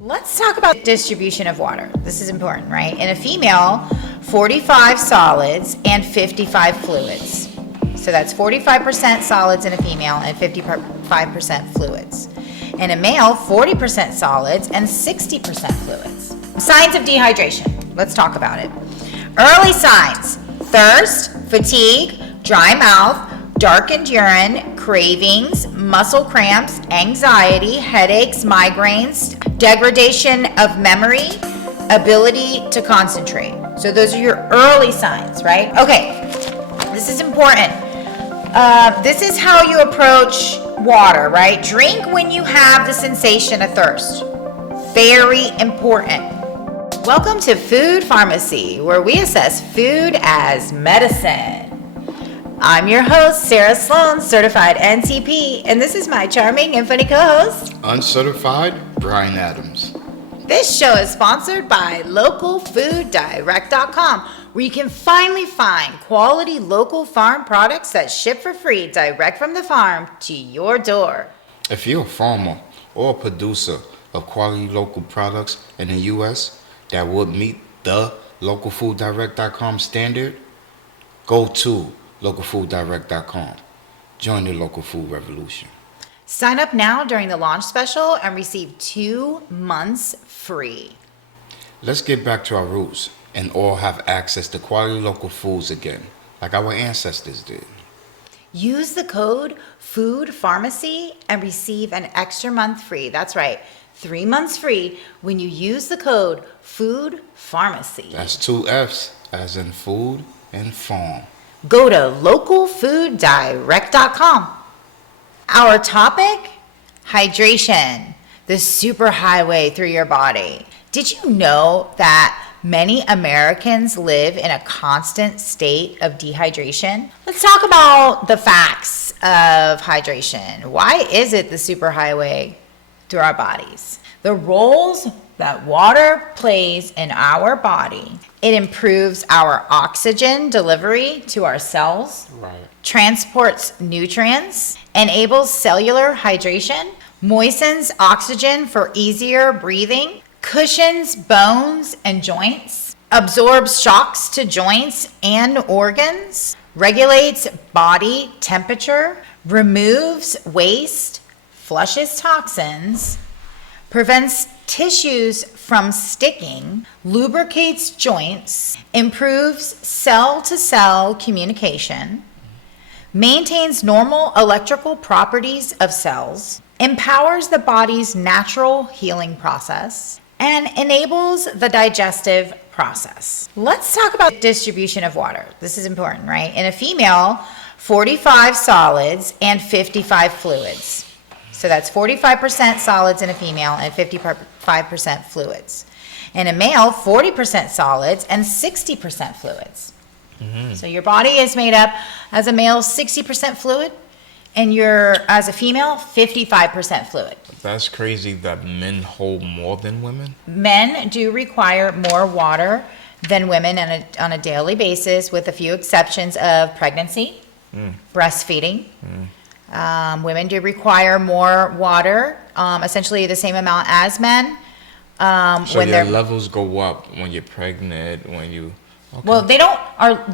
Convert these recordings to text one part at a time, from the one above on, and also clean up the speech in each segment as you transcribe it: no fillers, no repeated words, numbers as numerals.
Let's talk about distribution of water. This is important, right? In a female, 45 solids and 55 fluids. So that's 45% solids in a female and 55% fluids. In a male, 40% solids and 60% fluids. Signs of dehydration. Let's talk about it. Early signs: thirst, fatigue, dry mouth, darkened urine, cravings, muscle cramps, anxiety, headaches, migraines, degradation of memory, ability to concentrate. So those are your early signs, right? Okay, this is important. This is how you approach water, right? Drink when you have the sensation of thirst. Very important. Welcome to Food Farmacy, where we assess food as medicine. I'm your host, Sarah Sloan, certified NCP, and this is my charming and funny co-host, Uncertified Brian Adams. This show is sponsored by localfooddirect.com, where you can finally find quality local farm products that ship for free direct from the farm to your door. If you're a farmer or a producer of quality local products in the U.S. that would meet the localfooddirect.com standard, go to localfooddirect.com. Join the local food revolution. Sign up now during the launch special and receive 2 months free. Let's get back to our roots and all have access to quality local foods again, like our ancestors did. Use the code FOODPharmacy and receive an extra month free. That's right, 3 months free when you use the code FOODPharmacy. That's 2 F's, as in food and farm. Go to localfooddirect.com. Our topic, hydration, the superhighway through your body. Did you know that many Americans live in a constant state of dehydration? Let's talk about the facts of hydration. Why is it the superhighway through our bodies? The roles that water plays in our body. It improves our oxygen delivery to our cells, Right. transports nutrients, enables cellular hydration, moistens oxygen for easier breathing, cushions bones and joints, absorbs shocks to joints and organs, regulates body temperature, removes waste, flushes toxins, prevents tissues from sticking, lubricates joints, improves cell-to-cell communication, maintains normal electrical properties of cells, empowers the body's natural healing process, and enables the digestive process. Let's talk about distribution of water. This is important, right? In a female, 45 solids and 55 fluids. So that's 45% solids in a female and 55% fluids. In a male, 40% solids and 60% fluids. Mm-hmm. So your body is made up, as a male, 60% fluid, and as a female, 55% fluid. That's crazy that men hold more than women. Men do require more water than women on a daily basis, with a few exceptions of pregnancy, breastfeeding. Women do require more water, essentially the same amount as men. So your levels go up when you're pregnant, when you... Okay. Well,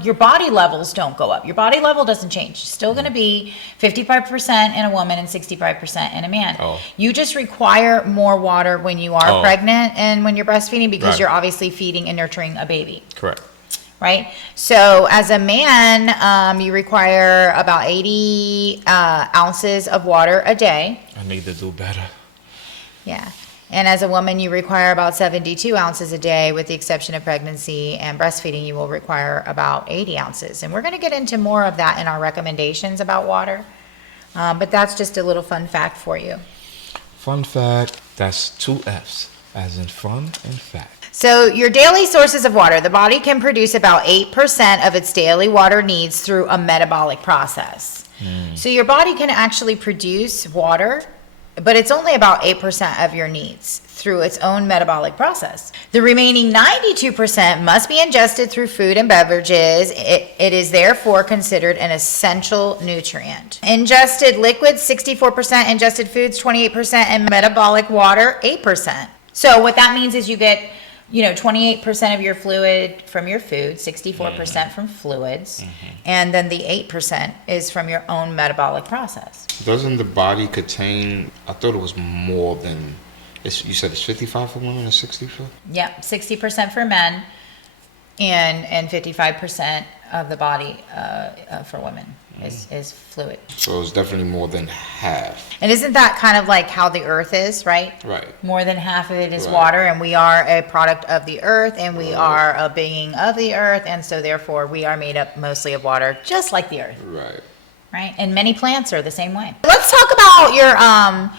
your body levels don't go up. Your body level doesn't change. It's still going to be 55% in a woman and 65% in a man. Oh. You just require more water when you are pregnant and when you're breastfeeding, because you're obviously feeding and nurturing a baby. Correct. Right? So as a man, you require about 80 ounces of water a day. I need to do better. Yeah. And as a woman, you require about 72 ounces a day, with the exception of pregnancy and breastfeeding. You will require about 80 ounces. And we're going to get into more of that in our recommendations about water. But that's just a little fun fact for you. Fun fact, that's 2 F's, as in fun and fact. So your daily sources of water, the body can produce about 8% of its daily water needs through a metabolic process. So your body can actually produce water, but it's only about 8% of your needs through its own metabolic process. The remaining 92% must be ingested through food and beverages. It is therefore considered an essential nutrient. Ingested liquids, 64%, ingested foods, 28%, and metabolic water, 8%. So what that means is you get, 28% of your fluid from your food, 64% from fluids, and then the 8% is from your own metabolic process. Doesn't the body contain, I thought it was more than, you said it's 55 for women and 60 for? Yeah, 60% for men and 55% of the body for women is fluid. So it's definitely more than half. And isn't that kind of like how the earth is, right? Right. More than half of it is Right. water, and we are a product of the earth, and we are a being of the earth, and so therefore we are made up mostly of water, just like the earth. Right. Right? And many plants are the same way. Let's talk about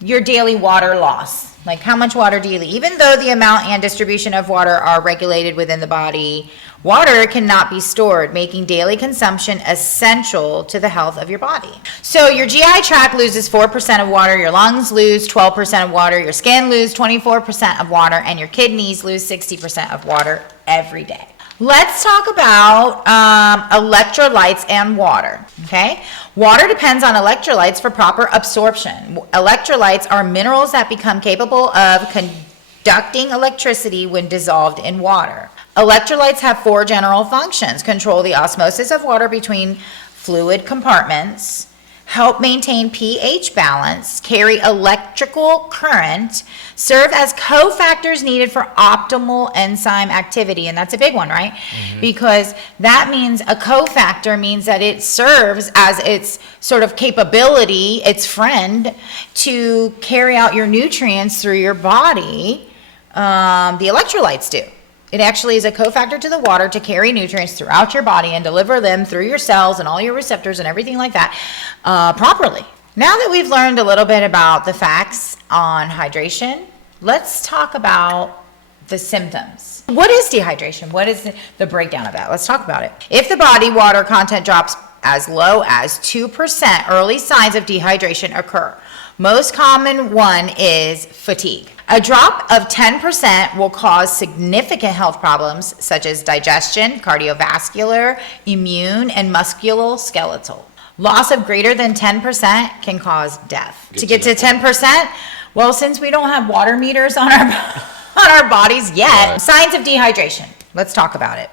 your daily water loss. Like, how much water do you need? Even though the amount and distribution of water are regulated within the body, water cannot be stored, making daily consumption essential to the health of your body. So your GI tract loses 4% of water, your lungs lose 12% of water, your skin loses 24% of water, and your kidneys lose 60% of water every day. Let's talk about electrolytes and water, okay? Water depends on electrolytes for proper absorption. Electrolytes are minerals that become capable of conducting electricity when dissolved in water. Electrolytes have 4 general functions: control the osmosis of water between fluid compartments, help maintain pH balance, carry electrical current, serve as cofactors needed for optimal enzyme activity. And that's a big one, right? Because that means a cofactor means that it serves as its sort of capability, its friend, to carry out your nutrients through your body. The electrolytes do. It actually is a cofactor to the water to carry nutrients throughout your body and deliver them through your cells and all your receptors and everything like that properly. Now that we've learned a little bit about the facts on hydration, let's talk about the symptoms. What is dehydration? What is the breakdown of that? Let's talk about it. If the body water content drops as low as 2%, early signs of dehydration occur. Most common one is fatigue. A drop of 10% will cause significant health problems such as digestion, cardiovascular, immune, and musculoskeletal. Loss of greater than 10% can cause death. To get to 10%, well, since we don't have water meters on our bodies yet, Right. Signs of dehydration. Let's talk about it.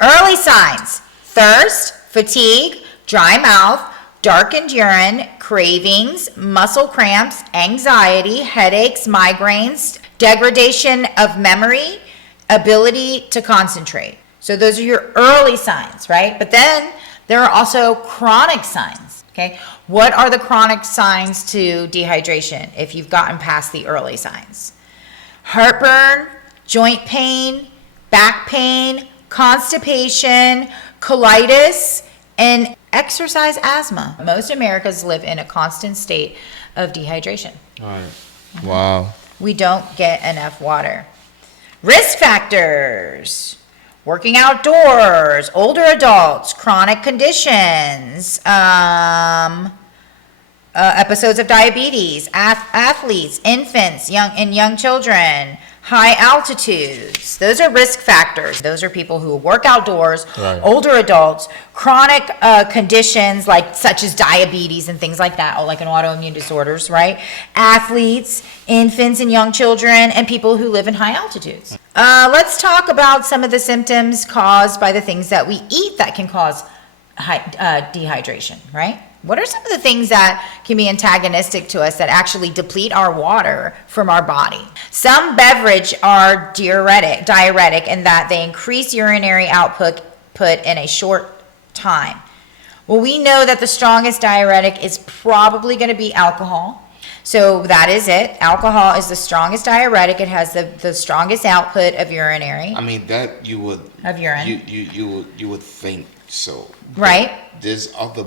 Early signs: thirst, fatigue, dry mouth, darkened urine, cravings, muscle cramps, anxiety, headaches, migraines, degradation of memory, ability to concentrate. So those are your early signs, right? But then there are also chronic signs, okay? What are the chronic signs to dehydration if you've gotten past the early signs? Heartburn, joint pain, back pain, constipation, colitis, and exercise asthma. Most Americans live in a constant state of dehydration. All right. Wow. We don't get enough water. Risk factors: working outdoors, older adults, chronic conditions, episodes of diabetes, athletes, infants, young children, high altitudes. Those are risk factors. Those are people who work outdoors, Right. older adults, chronic conditions such as diabetes and things like that, or like an autoimmune disorders, right? Athletes, infants and young children, and people who live in high altitudes. Let's talk about some of the symptoms caused by the things that we eat that can cause dehydration, right? What are some of the things that can be antagonistic to us that actually deplete our water from our body? Some beverages are diuretic in that they increase urinary output in a short time. Well, we know that the strongest diuretic is probably going to be alcohol. So that is it. Alcohol is the strongest diuretic. It has the strongest output of urinary. I mean, that you would Of urine. You would think so. Right. But there's other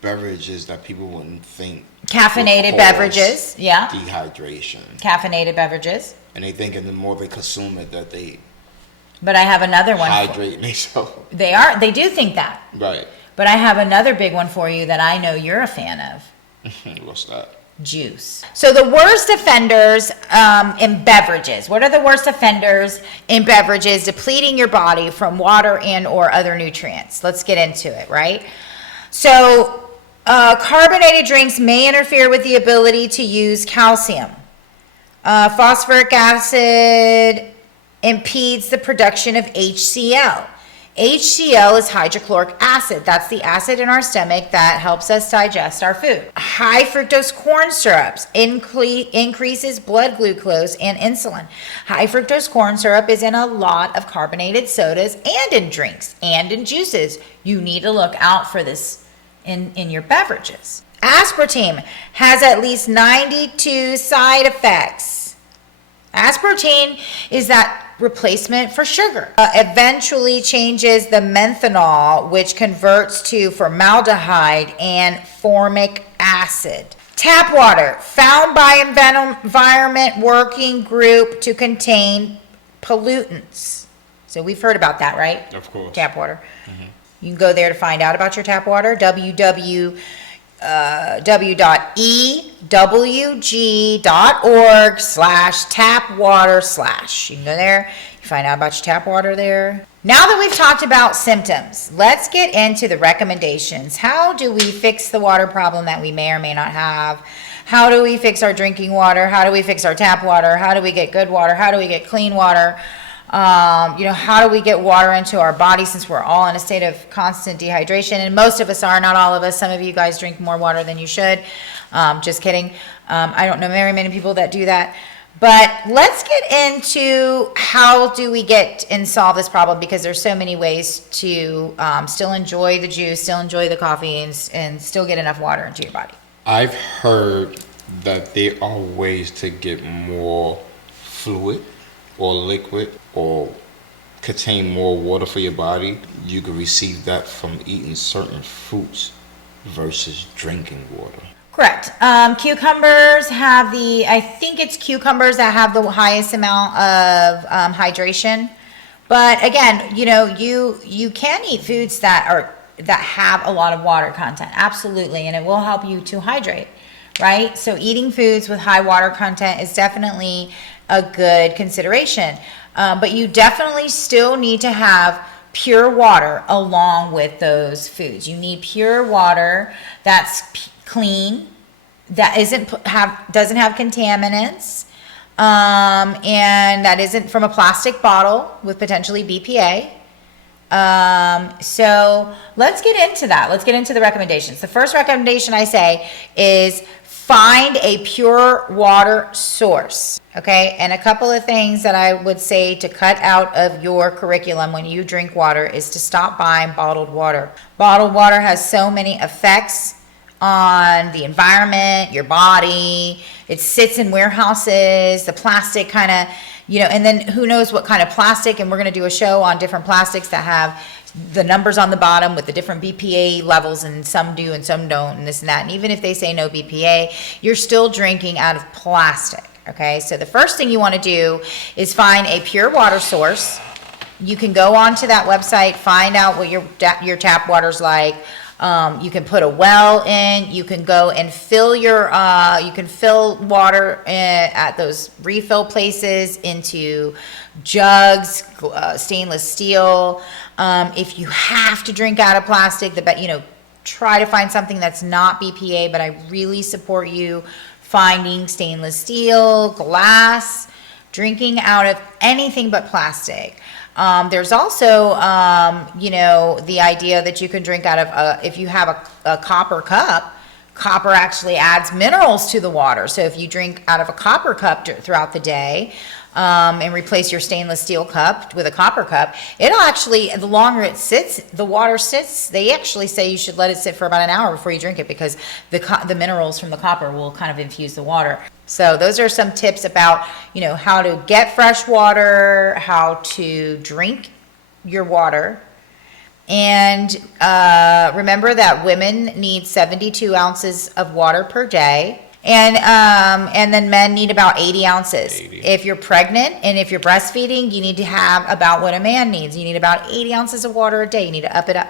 beverages that people wouldn't think. Caffeinated would cause beverages, yeah. Dehydration. Caffeinated beverages. And they think the more they consume it that they But I have another one. hydrate themselves. They do think that. Right. But I have another big one for you that I know you're a fan of. What's that? Juice. So the worst offenders in beverages. What are the worst offenders in beverages depleting your body from water and or other nutrients? Let's get into it, right? So carbonated drinks may interfere with the ability to use calcium. Phosphoric acid impedes the production of HCl. HCl is hydrochloric acid. That's the acid in our stomach that helps us digest our food. High fructose corn syrups increases blood glucose and insulin. High fructose corn syrup is in a lot of carbonated sodas and in drinks and in juices. You need to look out for this in your beverages. Aspartame has at least 92 side effects. Aspartame is that replacement for sugar. Eventually changes the methanol, which converts to formaldehyde and formic acid. Tap water, found by Environment Working Group to contain pollutants. So we've heard about that, right? Of course. Tap water. Mm-hmm. You can go there to find out about your tap water. www.ewg.org/tapwater/. You can go there, you find out about your tap water there. Now that we've talked about symptoms, let's get into the recommendations. How do we fix the water problem that we may or may not have? How do we fix our drinking water? How do we fix our tap water? How do we get good water? How do we get clean water? How do we get water into our body, since we're all in a state of constant dehydration? And most of us are, not all of us. Some of you guys drink more water than you should. Just kidding. I don't know very many people that do that. But let's get into how do we get and solve this problem, because there's so many ways to still enjoy the juice, still enjoy the coffee, and still get enough water into your body. I've heard that there are ways to get more fluid or liquid or contain more water for your body. You can receive that from eating certain fruits versus drinking water. Correct. Cucumbers have cucumbers that have the highest amount of hydration. But again, you can eat foods that have a lot of water content, absolutely, and it will help you to hydrate, right? So eating foods with high water content is definitely a good consideration. But you definitely still need to have pure water along with those foods. You need pure water that's clean, that doesn't have contaminants, and that isn't from a plastic bottle with potentially BPA. So let's get into that. Let's get into the recommendations. The first recommendation I say is find a pure water source. Okay, and a couple of things that I would say to cut out of your curriculum when you drink water is to stop buying bottled water. Bottled water has so many effects on the environment, your body. It sits in warehouses, the plastic kind of, and then who knows what kind of plastic, and we're going to do a show on different plastics that have the numbers on the bottom with the different BPA levels, and some do and some don't, and this and that. And even if they say no BPA, you're still drinking out of plastic. Okay, so the first thing you want to do is find a pure water source. You can go onto that website, find out what your tap water's like. You can put a well in. You can go and fill fill water at those refill places into jugs, stainless steel. If you have to drink out of plastic, try to find something that's not BPA. But I really support you finding stainless steel, glass, drinking out of anything but plastic. There's also, the idea that you can drink out of, if you have a copper cup, copper actually adds minerals to the water. So if you drink out of a copper cup throughout the day, and replace your stainless steel cup with a copper cup, it'll actually, the longer it sits, the water sits, they actually say you should let it sit for about an hour before you drink it, because the minerals from the copper will kind of infuse the water. So those are some tips about, how to get fresh water, how to drink your water. And remember that women need 72 ounces of water per day. And then men need about 80 ounces. 80. If you're pregnant and if you're breastfeeding, you need to have about what a man needs. You need about 80 ounces of water a day. You need to up it up.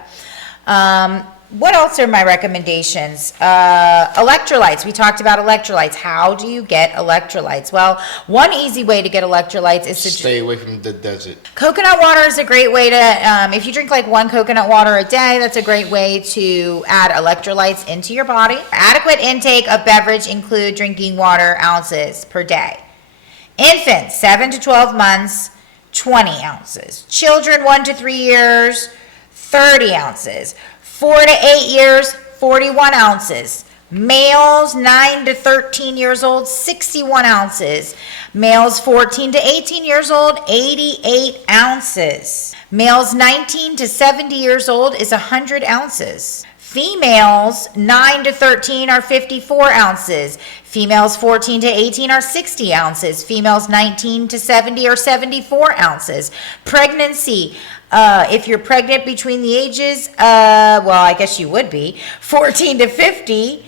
What else are my recommendations? Electrolytes. We talked about electrolytes. How do you get electrolytes? Well, one easy way to get electrolytes is to stay away from the desert. Coconut water is a great way to, if you drink like one coconut water a day, that's a great way to add electrolytes into your body. Adequate intake of beverage include drinking water ounces per day. Infants, 7 to 12 months, 20 ounces. Children, 1 to 3 years, 30 ounces. 4 to 8 years, 41 ounces. Males 9 to 13 years old, 61 ounces. Males 14 to 18 years old, 88 ounces. Males 19 to 70 years old is 100 ounces. Females 9 to 13 are 54 ounces. Females 14 to 18 are 60 ounces. Females 19 to 70 are 74 ounces. Pregnancy, if you're pregnant between the ages, well, I guess you would be, 14 to 50,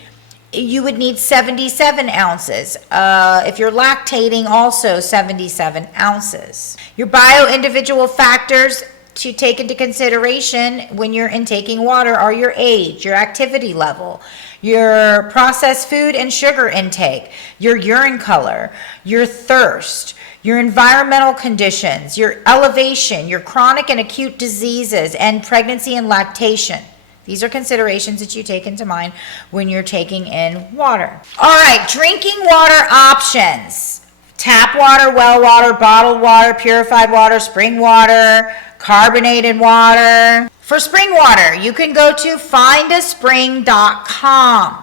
you would need 77 ounces. If you're lactating, also 77 ounces. Your bio-individual factors to take into consideration when you're intaking water are your age, your activity level, your processed food and sugar intake, your urine color, your thirst, your environmental conditions, your elevation, your chronic and acute diseases, and pregnancy and lactation. These are considerations that you take into mind when you're taking in water. All right, drinking water options. Tap water, well water, bottled water, purified water, spring water, carbonated water. For spring water, you can go to findaspring.com.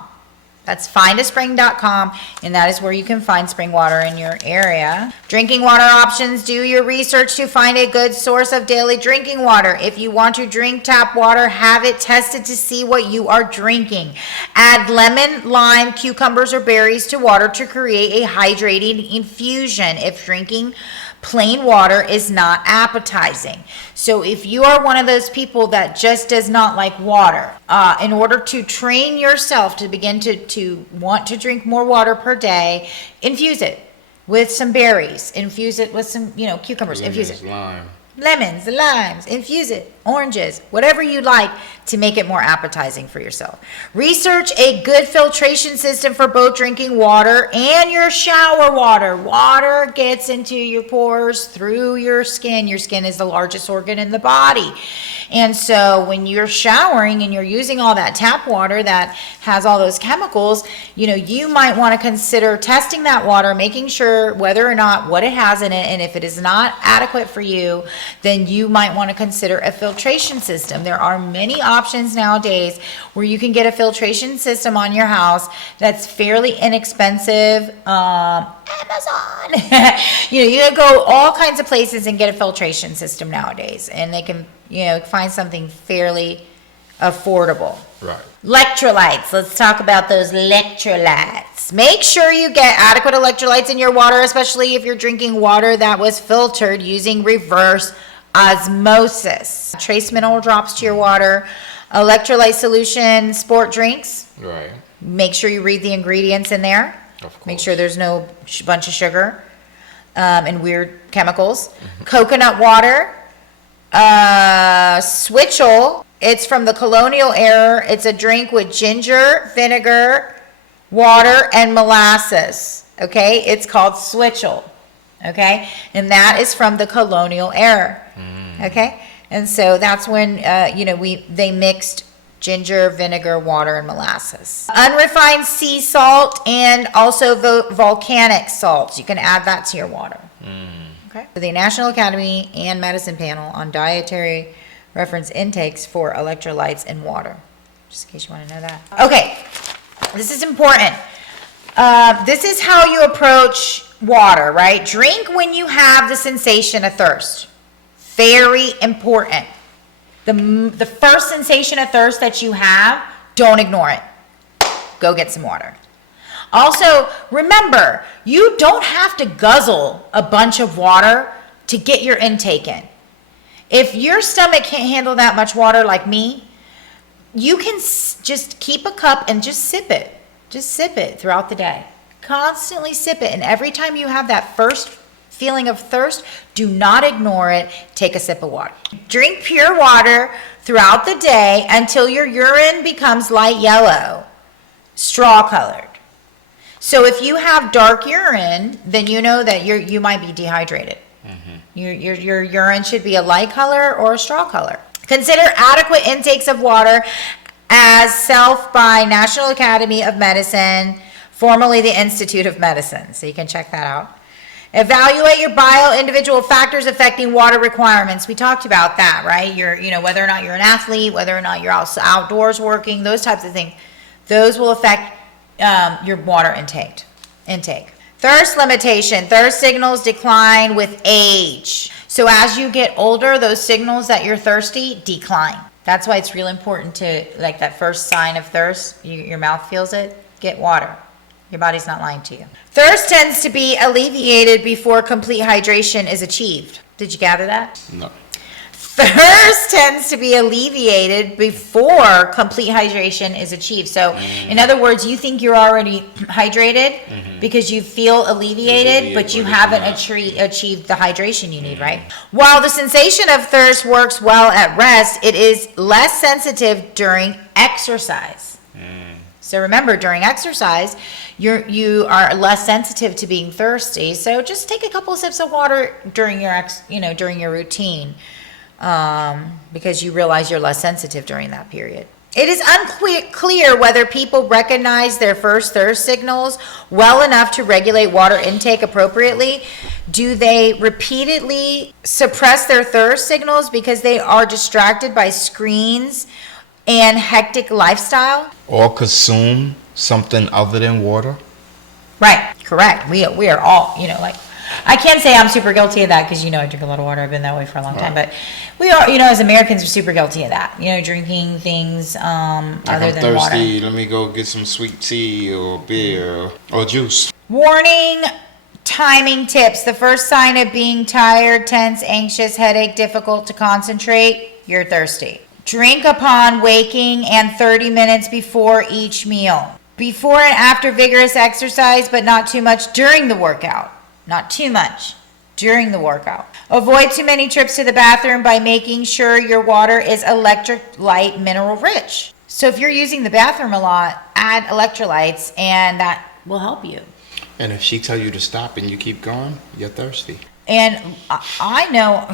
That's findaspring.com, and that is where you can find spring water in your area. Drinking water options, do your research to find a good source of daily drinking water. If you want to drink tap water, have it tested to see what you are drinking. Add lemon, lime, cucumbers, or berries to water to create a hydrating infusion if drinking plain water is not appetizing. So if you are one of those people that just does not like water, in order to train yourself to begin to want to drink more water per day, infuse it with some berries, infuse it with some, cucumbers, infuse it. Lemons, limes, infuse it, oranges, whatever you like to make it more appetizing for yourself. Research a good filtration system for both drinking water and your shower water. Water gets into your pores through your skin. Your skin is the largest organ in the body. And so when you're showering and you're using all that tap water that has all those chemicals, you might want to consider testing that water, making sure whether or not what it has in it, and if it is not adequate for you, then you might want to consider a filtration system. There are many options nowadays where you can get a filtration system on your house that's fairly inexpensive. Amazon. You can go all kinds of places and get a filtration system nowadays, and they can, find something fairly affordable. Right. Electrolytes. Let's talk about those electrolytes. Make sure you get adequate electrolytes in your water, especially if you're drinking water that was filtered using reverse osmosis. Trace mineral drops to your water. Electrolyte solution, sport drinks. Right. Make sure you read the ingredients in there. Of course. Make sure there's no bunch of sugar and weird chemicals. Coconut water. Switchel. It's from the colonial era. It's a drink with ginger, vinegar, water, and molasses. Okay? It's called Switchel. Okay? And that is from the colonial era. Okay? And so that's when, they mixed ginger, vinegar, water, and molasses. Unrefined sea salt and also volcanic salts. You can add that to your water. Okay? The National Academy and Medicine Panel on Dietary Reference Intakes for Electrolytes in Water. Just in case you want to know that. Okay, this is important. This is how you approach water, right? Drink when you have the sensation of thirst. Very important. The first sensation of thirst that you have, don't ignore it. Go get some water. Also, remember, you don't have to guzzle a bunch of water to get your intake in. If your stomach can't handle that much water like me, you can just keep a cup and just sip it. Just sip it throughout the day. Constantly sip it. And every time you have that first feeling of thirst, do not ignore it. Take a sip of water. Drink pure water throughout the day until your urine becomes light yellow, straw colored. So if you have dark urine, then you know that you might be dehydrated. Your urine should be a light color or a straw color. Consider adequate intakes of water as self by National Academy of Medicine, formerly the Institute of Medicine. So you can check that out. Evaluate your individual factors affecting water requirements. We talked about that, right? Whether or not you're an athlete, whether or not you're also outdoors working, those types of things. Those will affect your water intake. Thirst limitation. Thirst signals decline with age. So as you get older, those signals that you're thirsty decline. That's why it's real important to, like that first sign of thirst, your mouth feels it, get water. Your body's not lying to you. Thirst tends to be alleviated before complete hydration is achieved. Did you gather that? No. Thirst tends to be alleviated before complete hydration is achieved. So, in other words, you think you're already hydrated because you feel alleviated, but you haven't achieved the hydration you need, right? While the sensation of thirst works well at rest, it is less sensitive during exercise. So remember, during exercise, you are less sensitive to being thirsty. So just take a couple of sips of water during your routine. Because you realize you're less sensitive during that period. It is unclear whether people recognize their first thirst signals well enough to regulate water intake appropriately. Do they repeatedly suppress their thirst signals because they are distracted by screens and hectic lifestyle? Or consume something other than water? Right, correct. We are all, I can't say I'm super guilty of that because, I drink a lot of water. I've been that way for a long time. But we are, as Americans, are super guilty of that. Drinking things other than water. Thirsty, let me go get some sweet tea or beer or juice. Warning, timing tips. The first sign of being tired, tense, anxious, headache, difficult to concentrate, you're thirsty. Drink upon waking and 30 minutes before each meal. Before and after vigorous exercise, but not too much during the workout. Not too much during the workout. Avoid too many trips to the bathroom by making sure your water is electrolyte mineral rich. So if you're using the bathroom a lot, add electrolytes and that will help you. And if she tell you to stop and you keep going, you're thirsty. And I know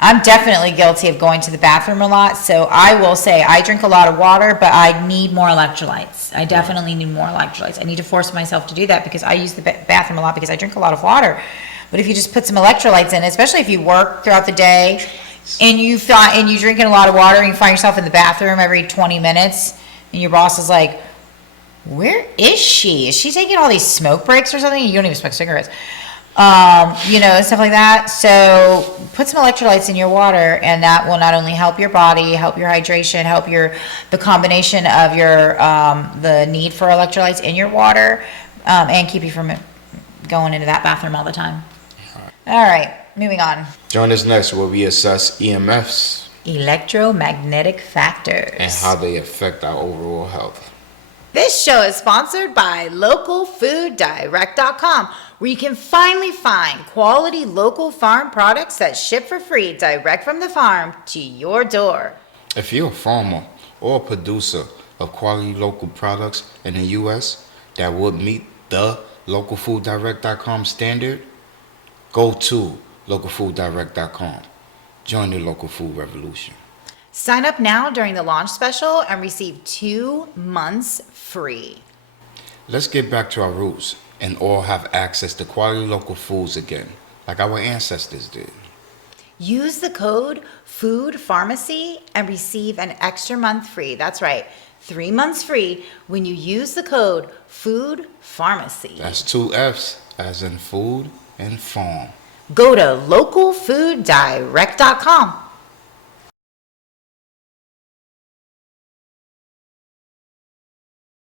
I'm definitely guilty of going to the bathroom a lot. So I will say I drink a lot of water, but I need more electrolytes. I definitely need more electrolytes. I need to force myself to do that because I use the bathroom a lot because I drink a lot of water. But if you just put some electrolytes in, especially if you work throughout the day and you're drinking a lot of water and you find yourself in the bathroom every 20 minutes and your boss is like, where is she? Is she taking all these smoke breaks or something? You don't even smoke cigarettes. Stuff like that. So put some electrolytes in your water and that will not only help your body, help your hydration, help the combination of the need for electrolytes in your water, and keep you from going into that bathroom all the time. All right, moving on. Join us next where we assess EMFs. Electromagnetic factors. And how they affect our overall health. This show is sponsored by localfooddirect.com, where you can finally find quality local farm products that ship for free direct from the farm to your door. If you're a farmer or a producer of quality local products in the U.S. that would meet the localfooddirect.com standard, go to localfooddirect.com. Join the local food revolution. Sign up now during the launch special and receive 2 months free. Let's get back to our roots and all have access to quality local foods again, like our ancestors did. Use the code FOODPharmacy and receive an extra month free. That's right, 3 months free when you use the code FOODPharmacy. That's 2 F's, as in food and farm. Go to localfooddirect.com.